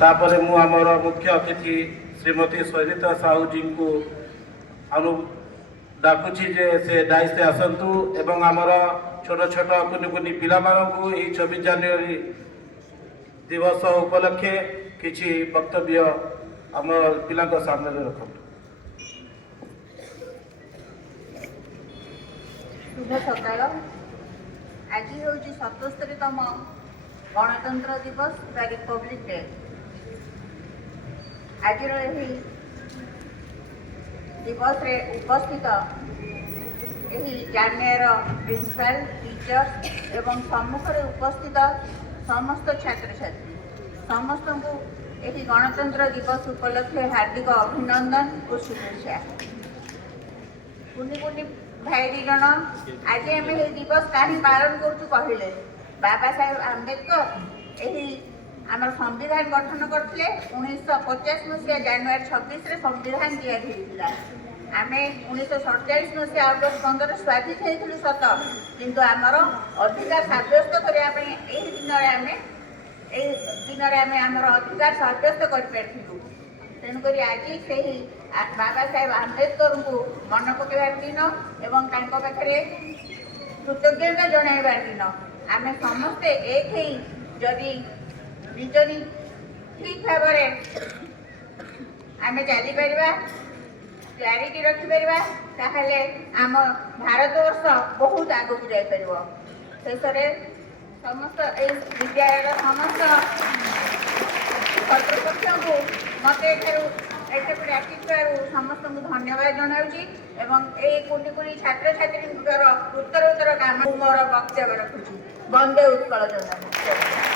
तापर मु आमर मुख्य अतिथि श्रीमती सरिता साहू जी को अनु डाकुची जे से डाई से आसतु एवं आमर छोट छोट कुनि कुनि पिला मानकु एही 26 जनवरी दिवस उपलक्षे किछि वक्तव्य आम पिला सामने रखु। शुभ सकाल। आज हूँ 77तम गणतंत्र दिवस बा रिपब्लिक डे। आज दिवस रे उपस्थित यही जामियार प्रिंसिपाल टीचर एवं सम्मुख उपस्थित समस्त छात्र छात्री समस्त को यही गणतंत्र दिवस उपलक्षे हार्दिक अभिनंदन और शुभेच्छा। कुनि कुनि भाई दी जन आज आम ये दिवस कहीं पालन करें बाबा साहेब आम्बेडकर यही आम संविधान गठन करते 1950 मसीहा जनवरी 26 रे संविधान या आम 1947 मसीहा अगस्ट 15 स्वाधीन होती सत किंतु आमर अधिकार सब्यस्त करने दिन आमर अधिकार सब्यस्त कर तेणुक आज से बाबा साहेब आम्बेडकर को मन पकड़ दिन एवं पाखे कृतज्ञता जनाइबार दिन आम समस्ते एक ही जदि निज ठीक भाव आम चलीपर क्लारिटी रखिपर ताहले आम भारतवर्ष बहुत आगक जापर। शेष समस्त विद्यालय समस्त कर्तृपक्ष को मत एटे डाकिथिबारु समस्त धन्यवाद जनाऊँगी एवं ए कोटि कोटि छात्र छात्री उत्तरोत्तर काम मोर वक्तव्य रखुची। वंदे उत्कल जननी।